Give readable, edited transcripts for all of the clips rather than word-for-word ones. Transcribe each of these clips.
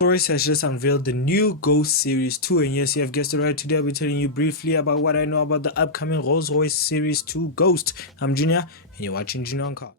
Rolls-Royce has just unveiled the new Ghost Series II, and yes, you have guessed it right. Today I'll be telling you briefly about what I know about the upcoming Rolls-Royce Series II Ghost. I'm Junior, and you're watching Junior on Car.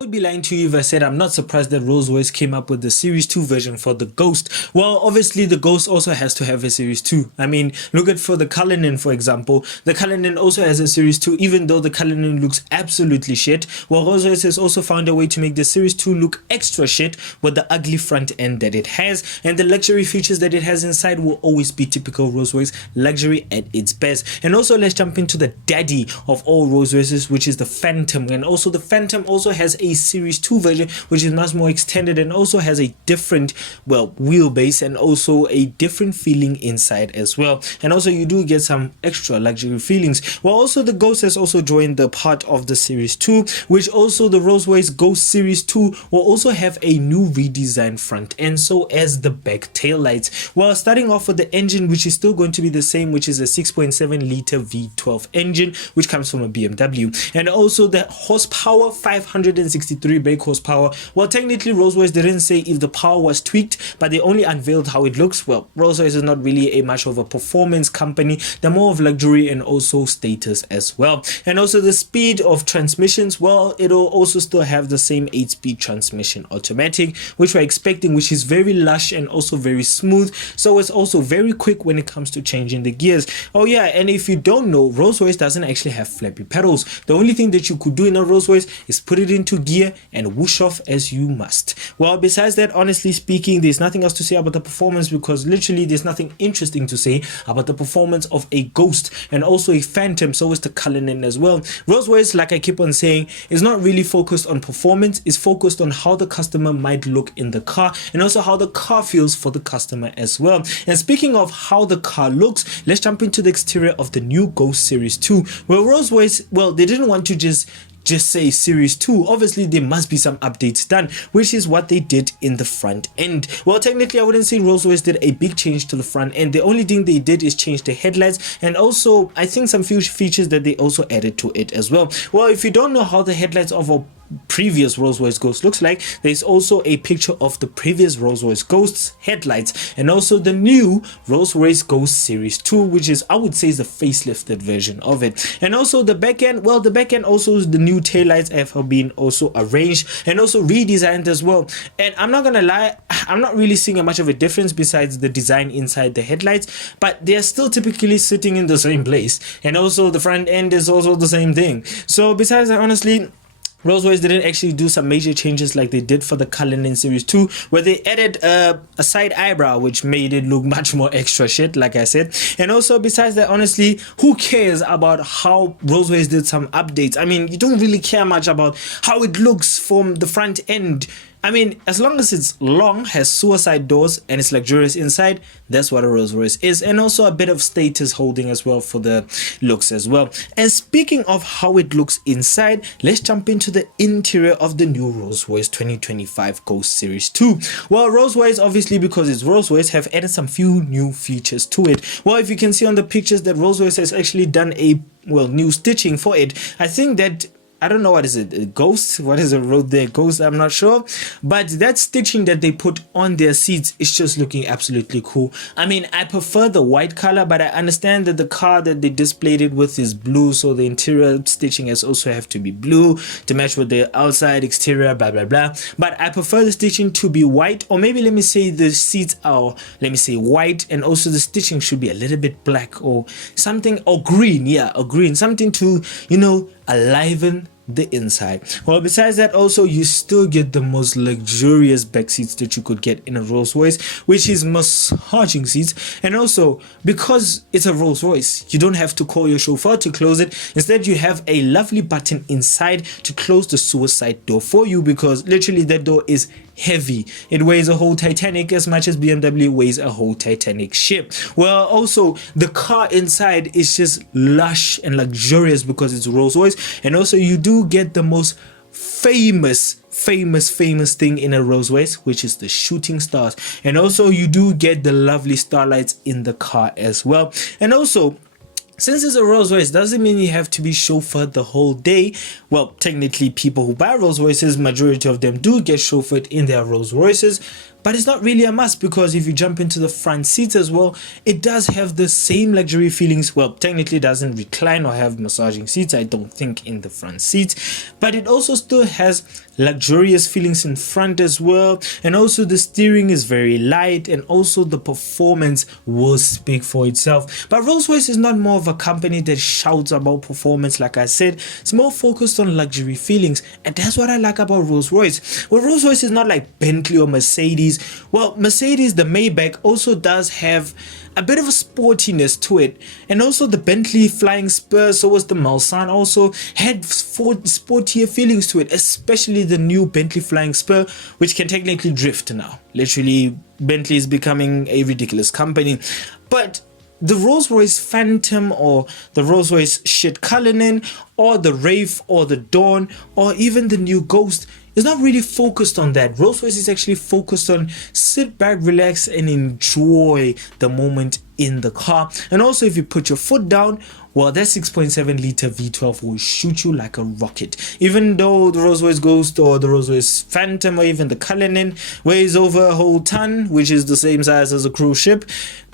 I would be lying to you if I said I'm not surprised that Rolls-Royce came up with the Series 2 version for the Ghost. Well, obviously the Ghost also has to have a Series 2. I mean, look at for the Cullinan, for example. The Cullinan also has a Series 2, even though the Cullinan looks absolutely shit. Well, Rolls-Royce has also found a way to make the Series 2 look extra shit with the ugly front end that it has, and the luxury features that it has inside will always be typical Rolls-Royce luxury at its best. And also, let's jump into the daddy of all Rolls-Royces, which is the Phantom. And also the Phantom also has a Series 2 version, which is much more extended and also has a different, well, wheelbase and also a different feeling inside as well. And also you do get some extra luxury feelings. Well, also the Ghost has also joined the part of the Series 2, which also the Rolls-Royce Ghost Series 2 will also have a new redesigned front end, so as the back tail lights. Well, starting off with the engine, which is still going to be the same, which is a 6.7 liter V12 engine, which comes from a BMW. And also the horsepower, 563 brake horsepower. Well, technically Rolls-Royce didn't say if the power was tweaked, but they only unveiled how it looks. Well, Rolls-Royce is not really a much of a performance company. They're more of luxury and also status as well. And also the speed of transmissions, well, it'll also still have the same 8-speed transmission automatic, which we're expecting, which is very lush and also very smooth. So it's also very quick when it comes to changing the gears. Oh yeah, and if you don't know, Rolls-Royce doesn't actually have flappy pedals. The only thing that you could do in a Rolls-Royce is put it into gear and whoosh off as you must. Well, besides that, honestly speaking, there's nothing else to say about the performance, because literally there's nothing interesting to say about the performance of a Ghost and also a Phantom. So is the Cullinan as well. Rolls-Royce, like I keep on saying, is not really focused on performance. It's focused on how the customer might look in the car and also how the car feels for the customer as well. And speaking of how the car looks, let's jump into the exterior of the new Ghost Series 2. Well, Rolls-Royce, well, they didn't want to just say Series 2. Obviously there must be some updates done, which is what they did in the front end. Well, technically I wouldn't say Rolls-Royce did a big change to the front end. The only thing they did is change the headlights, and also I think some few features that they also added to it as well. Well, if you don't know how the headlights of a previous Rolls-Royce Ghost looks like, there's also a picture of the previous Rolls-Royce Ghost's headlights and also the new Rolls-Royce Ghost Series 2, which is, I would say, is the facelifted version of it. And also the back end, well, the back end also is the new taillights have been also arranged and also redesigned as well. And I'm not gonna lie, I'm not really seeing much of a difference besides the design inside the headlights, but they're still typically sitting in the same place, and also the front end is also the same thing. So besides that, honestly, Rolls-Royce didn't actually do some major changes like they did for the Cullinan Series 2, where they added a side eyebrow, which made it look much more extra shit, like I said. And also besides that, honestly, who cares about how Rolls-Royce did some updates? I mean, you don't really care much about how it looks from the front end. I mean, as long as it's long, has suicide doors, and it's luxurious inside, that's what a Rolls-Royce is. And also a bit of status holding as well for the looks as well. And speaking of how it looks inside, let's jump into the interior of the new Rolls-Royce 2025 Ghost Series 2. Well, Rolls-Royce, obviously because it's Rolls-Royce, have added some few new features to it. Well, if you can see on the pictures that Rolls-Royce has actually done a, well, new stitching for it. I think that, I don't know, what is it, Ghost? What is it wrote there? Ghost, I'm not sure. But that stitching that they put on their seats is just looking absolutely cool. I mean, I prefer the white color, but I understand that the car that they displayed it with is blue, so the interior stitching has also have to be blue to match with the outside exterior, blah blah blah. But I prefer the stitching to be white, or maybe let me say the seats are, let me say, white, and also the stitching should be a little bit black or something, or green, yeah, or green, something to, you know, aliven the inside. Well, besides that, also you still get the most luxurious back seats that you could get in a Rolls-Royce, which is massaging seats. And also, because it's a Rolls-Royce, you don't have to call your chauffeur to close it. Instead, you have a lovely button inside to close the suicide door for you, because literally that door is heavy. It weighs a whole Titanic as much as BMW weighs a whole Titanic ship. Well, also the car inside is just lush and luxurious because it's Rolls-Royce, and also you do get the most famous thing in a Rolls-Royce, which is the shooting stars. And also you do get the lovely starlights in the car as well. And also, since it's a Rolls-Royce, doesn't mean you have to be chauffeured the whole day. Well, technically people who buy Rolls-Royces, majority of them do get chauffeured in their Rolls-Royces, but it's not really a must, because if you jump into the front seats as well, it does have the same luxury feelings. Well, technically it doesn't recline or have massaging seats, I don't think, in the front seats, but it also still has luxurious feelings in front as well. And also the steering is very light, and also the performance will speak for itself. But Rolls-Royce is not more of a company that shouts about performance. Like I said, it's more focused on luxury feelings, and that's what I like about Rolls-Royce. Well, Rolls-Royce is not like Bentley or Mercedes. Well, Mercedes, the Maybach, also does have a bit of a sportiness to it, and also the Bentley Flying Spur, so was the Mulsanne, also had sportier feelings to it, especially the new Bentley Flying Spur, which can technically drift now. Literally, Bentley is becoming a ridiculous company. But the Rolls-Royce Phantom, or the Rolls-Royce Shit Cullinan, or the Wraith, or the Dawn, or even the new Ghost is not really focused on that. Rolls-Royce is actually focused on sit back, relax, and enjoy the moment in the car. And also, if you put your foot down, well, that 6.7 liter V12 will shoot you like a rocket. Even though the Rolls-Royce Ghost or the Rolls-Royce Phantom or even the Cullinan weighs over a whole ton, which is the same size as a cruise ship,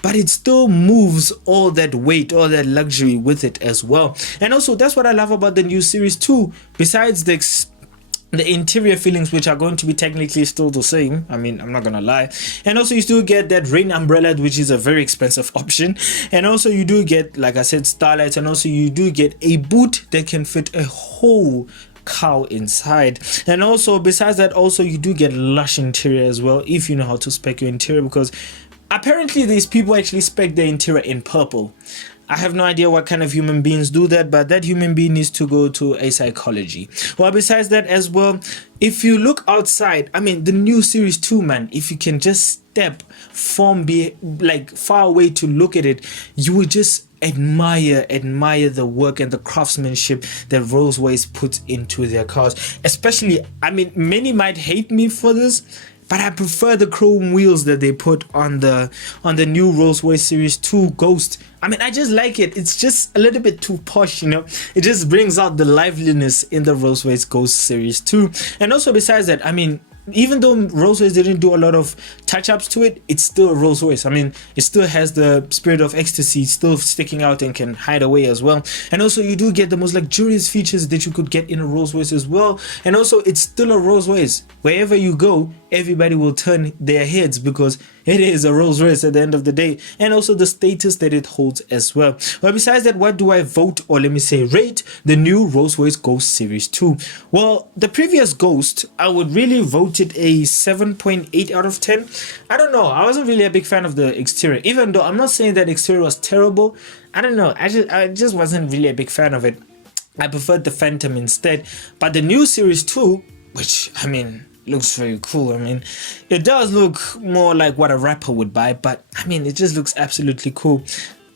but it still moves all that weight, all that luxury with it as well. And also, that's what I love about the new Series 2. Besides the interior feelings, which are going to be technically still the same, I mean, I'm not gonna lie. And also, you still get that rain umbrella, which is a very expensive option. And also, you do get, like I said, starlights, and also you do get a boot that can fit a whole cow inside. And also, besides that, also you do get lush interior as well, if you know how to spec your interior, because apparently these people actually spec their interior in purple. I have no idea what kind of human beings do that, but that human being needs to go to a psychology. Well, besides that as well, if you look outside, I mean, the new Series 2, man, if you can just step from far away to look at it, you will just admire the work and the craftsmanship that Rolls-Royce puts into their cars. Especially, I mean, many might hate me for this, but I prefer the chrome wheels that they put on the new Rolls-Royce Series 2 Ghost. I mean, I just like it. It's just a little bit too posh, you know. It just brings out the liveliness in the Rolls-Royce Ghost Series 2. And also, besides that, I mean, even though Rolls-Royce didn't do a lot of touch-ups to it, it's still a Rolls-Royce. I mean, it still has the spirit of ecstasy still sticking out and can hide away as well. And also, you do get the most luxurious features that you could get in a Rolls-Royce as well. And also, it's still a Rolls-Royce. Wherever you go, everybody will turn their heads, because it is a Rolls-Royce at the end of the day. And also the status that it holds as well. But besides that, what do I vote, or let me say rate, the new Rolls-Royce Ghost Series 2? Well, the previous Ghost, I would really vote it a 7.8 out of 10. I don't know, I wasn't really a big fan of the exterior, even though I'm not saying that exterior was terrible. I don't know, I just wasn't really a big fan of it. I preferred the Phantom instead. But the new Series 2, which, I mean, looks very cool. I mean, it does look more like what a rapper would buy, but I mean, it just looks absolutely cool.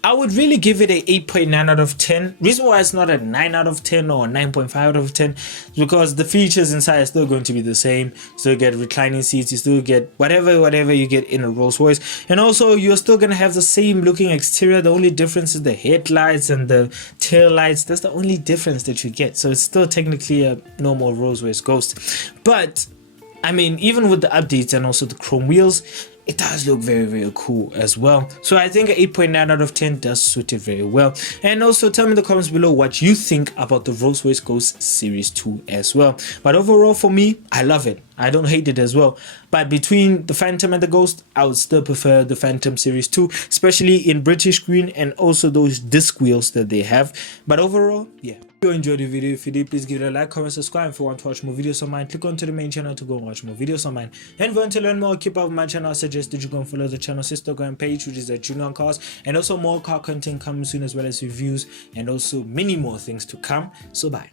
I would really give it a 8.9 out of 10. Reason why it's not a 9 out of 10 or 9.5 out of 10 is because the features inside are still going to be the same. You still get reclining seats, you still get whatever you get in a Rolls-Royce. And also, you're still going to have the same looking exterior. The only difference is the headlights and the tail lights. That's the only difference that you get. So it's still technically a normal Rolls-Royce Ghost. But I mean, even with the updates and also the chrome wheels, it does look very cool as well. So I think 8.9 out of 10 does suit it very well. And also tell me in the comments below what you think about the Rolls-Royce Ghost Series 2 as well. But overall, for me, I love it. I don't hate it as well. But between the Phantom and the Ghost, I would still prefer the Phantom Series 2, especially in British green and also those disc wheels that they have. But overall, yeah. If you enjoyed the video, if you did, please give it a like, comment, subscribe. If you want to watch more videos of mine, click onto the main channel to go and watch more videos of mine. And if you want to learn more, keep up with my channel, I suggest that you go and follow the channel's Instagram page, which is at Junior Cars. And also more car content coming soon, as well as reviews and also many more things to come. So bye.